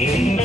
Hey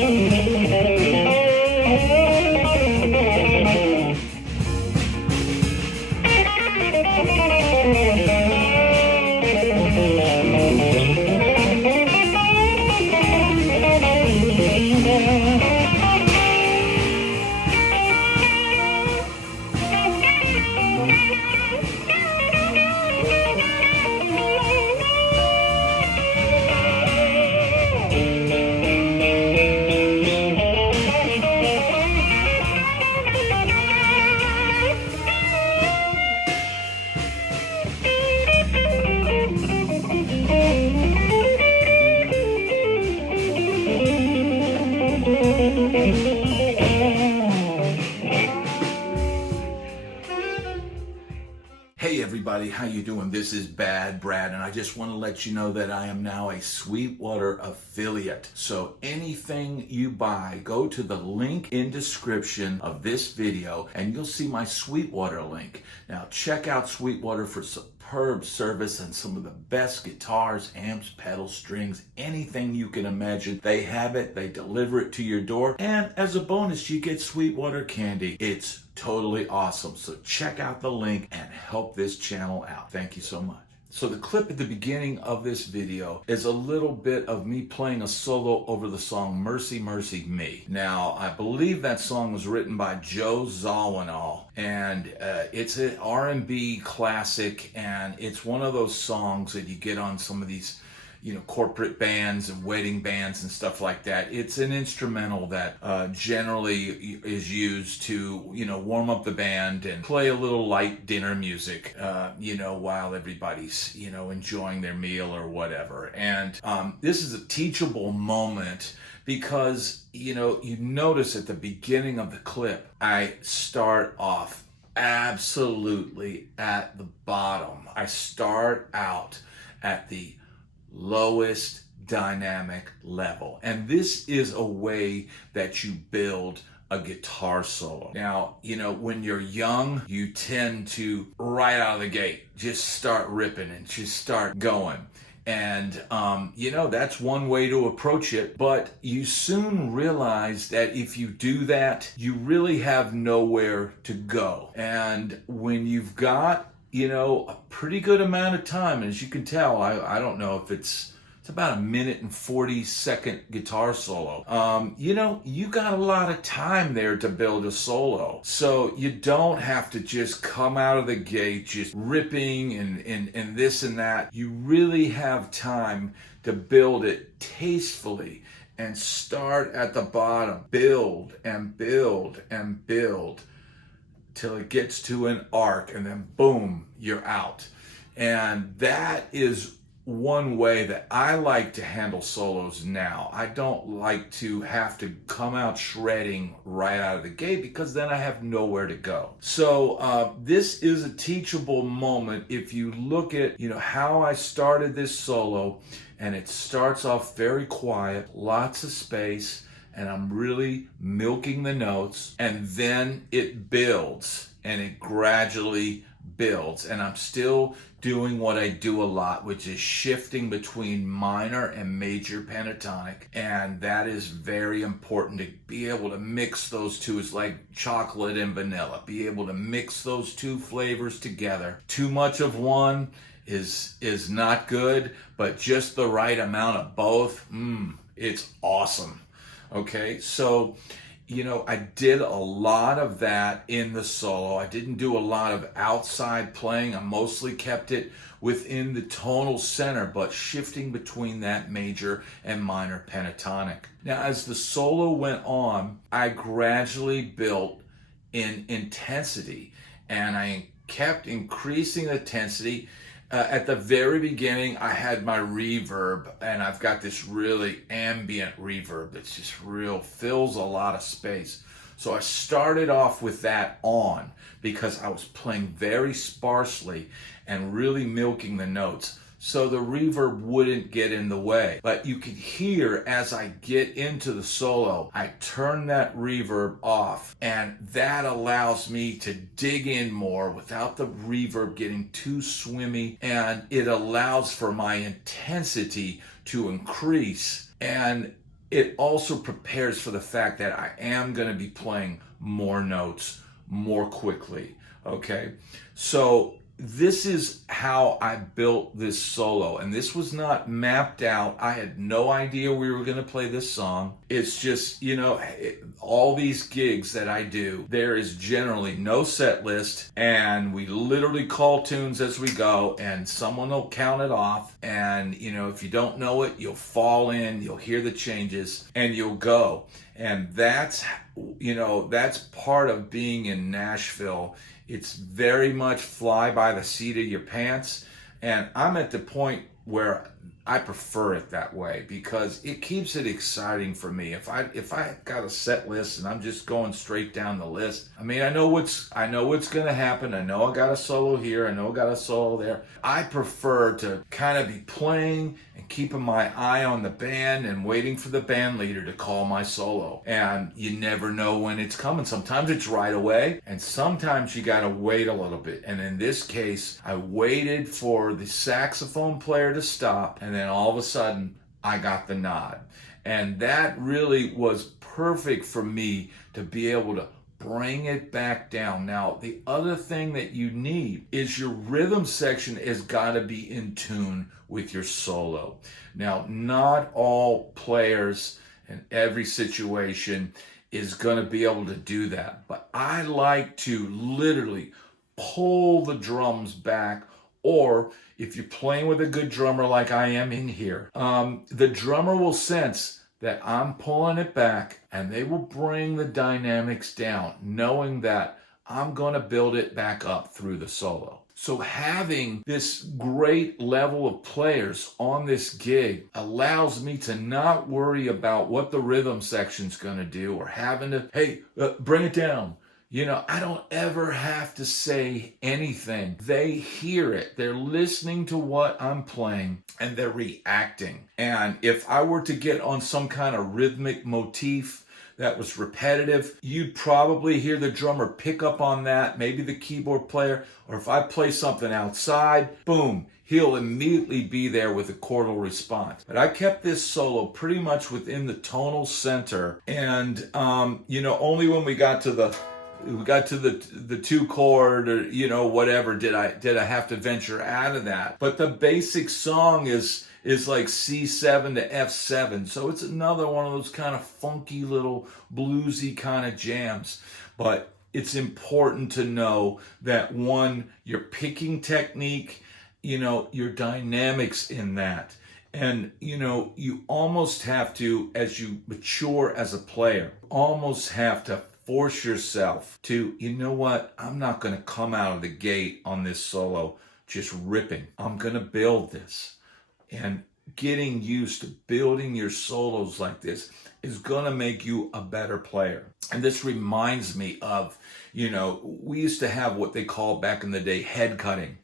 everybody, how you doing? This is Bad Brad, and I just want to let you know that I am now a Sweetwater affiliate. So anything you buy, go to the link in description of this video and you'll see my Sweetwater link. Now check out Sweetwater for superb service and some of the best guitars, amps, pedals, strings, anything you can imagine. They have it, they deliver it to your door, and as a bonus you get Sweetwater candy. It's totally awesome. So check out the link and help this channel out. Thank you so much. So the clip at the beginning of this video is a little bit of me playing a solo over the song Mercy Mercy Me. Now, I believe that song was written by Joe Zawinul, and it's an R&B classic, and it's one of those songs that you get on some of these corporate bands and wedding bands and stuff like that. It's an instrumental that generally is used to, warm up the band and play a little light dinner music, while everybody's, enjoying their meal or whatever. And this is a teachable moment because, you notice at the beginning of the clip, I start off absolutely at the bottom. I start out at the lowest dynamic level. And this is a way that you build a guitar solo. Now, when you're young, you tend to, right out of the gate, just start ripping and just start going. And, that's one way to approach it. But you soon realize that if you do that, you really have nowhere to go. And when you've got a pretty good amount of time, and as you can tell, I don't know if it's about a 1:40 guitar solo. You got a lot of time there to build a solo. So you don't have to just come out of the gate just ripping and this and that. You really have time to build it tastefully and start at the bottom. Build and build and build till it gets to an arc, and then boom, you're out. And that is one way that I like to handle solos now. I don't like to have to come out shredding right out of the gate because then I have nowhere to go. So this is a teachable moment. If you look at how I started this solo, and it starts off very quiet, lots of space, and I'm really milking the notes, and then it builds and it gradually builds, and I'm still doing what I do a lot, which is shifting between minor and major pentatonic, and that is very important to be able to mix those two. It's like chocolate and vanilla. Be able to mix those two flavors together. Too much of one is not good, but just the right amount of both, it's awesome. Okay, so I did a lot of that in the solo. I didn't do a lot of outside playing. I mostly kept it within the tonal center, but shifting between that major and minor pentatonic. Now, as the solo went on, I gradually built in intensity, and I kept increasing the intensity. At the very beginning, I had my reverb, and I've got this really ambient reverb that's just fills a lot of space. So I started off with that on because I was playing very sparsely and really milking the notes, so the reverb wouldn't get in the way. But you can hear as I get into the solo, I turn that reverb off, and that allows me to dig in more without the reverb getting too swimmy, and it allows for my intensity to increase. And it also prepares for the fact that I am going to be playing more notes more quickly. Okay, so this is how I built this solo, and this was not mapped out. I had no idea we were going to play this song. It's just, all these gigs that I do, there is generally no set list, and we literally call tunes as we go, and someone will count it off, and if you don't know it, you'll fall in, you'll hear the changes, and you'll go. And that's part of being in Nashville. It's very much fly by the seat of your pants. And I'm at the point where I prefer it that way because it keeps it exciting for me. If I got a set list and I'm just going straight down the list, I mean, I know what's going to happen. I know I got a solo here. I know I got a solo there. I prefer to kind of be playing and keeping my eye on the band and waiting for the band leader to call my solo. And you never know when it's coming. Sometimes it's right away, and sometimes you got to wait a little bit. And in this case, I waited for the saxophone player to stop, and then all of a sudden, I got the nod. And that really was perfect for me to be able to bring it back down. Now, the other thing that you need is your rhythm section has got to be in tune with your solo. Now, not all players in every situation is going to be able to do that, but I like to literally pull the drums back, or if you're playing with a good drummer like I am in here, the drummer will sense that I'm pulling it back, and they will bring the dynamics down, knowing that I'm going to build it back up through the solo. So having this great level of players on this gig allows me to not worry about what the rhythm section's going to do, or having to, hey, bring it down. I don't ever have to say anything. They hear it. They're listening to what I'm playing, and they're reacting. And if I were to get on some kind of rhythmic motif that was repetitive, you'd probably hear the drummer pick up on that, maybe the keyboard player, or if I play something outside, boom, he'll immediately be there with a chordal response. But I kept this solo pretty much within the tonal center, and only when we got to the 2 chord, or whatever, did I have to venture out of that. But the basic song is like C7 to F7, so it's another one of those kind of funky little bluesy kind of jams. But it's important to know that, one, your picking technique, your dynamics in that. And, you almost have to, as you mature as a player, almost have to force yourself to, I'm not going to come out of the gate on this solo just ripping. I'm going to build this. And getting used to building your solos like this is going to make you a better player. And this reminds me of, we used to have what they called back in the day head cutting.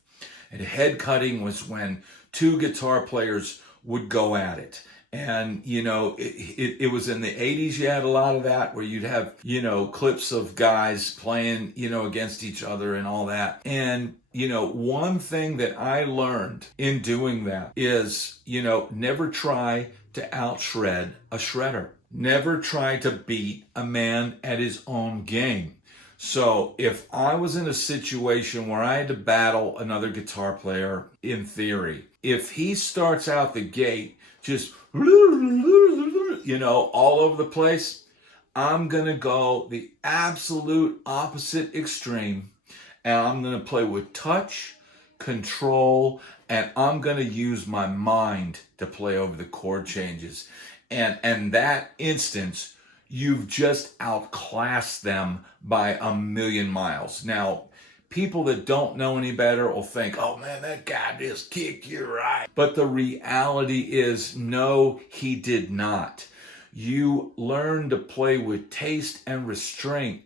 And head cutting was when 2 guitar players would go at it. And, it was in the 80s, you had a lot of that, where you'd have, clips of guys playing, against each other and all that. And, one thing that I learned in doing that is, never try to outshred a shredder. Never try to beat a man at his own game. So if I was in a situation where I had to battle another guitar player, in theory, if he starts out the gate just all over the place, I'm going to go the absolute opposite extreme, and I'm going to play with touch, control, and I'm going to use my mind to play over the chord changes. And that instance, you've just outclassed them by a million miles. Now, people that don't know any better will think, oh man, that guy just kicked you right. But the reality is, no, he did not. You learn to play with taste and restraint,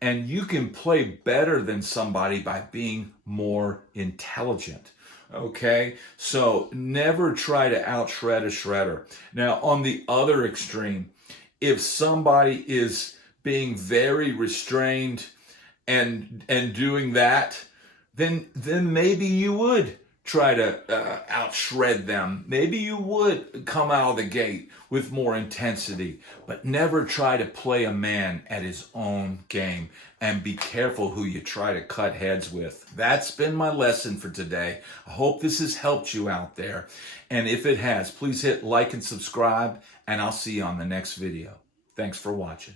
and you can play better than somebody by being more intelligent. Okay, so never try to outshred a shredder. Now, on the other extreme, if somebody is being very restrained and doing that, then maybe you would try to out-shred them. Maybe you would come out of the gate with more intensity, but never try to play a man at his own game. And be careful who you try to cut heads with. That's been my lesson for today. I hope this has helped you out there. And if it has, please hit like and subscribe, and I'll see you on the next video. Thanks for watching.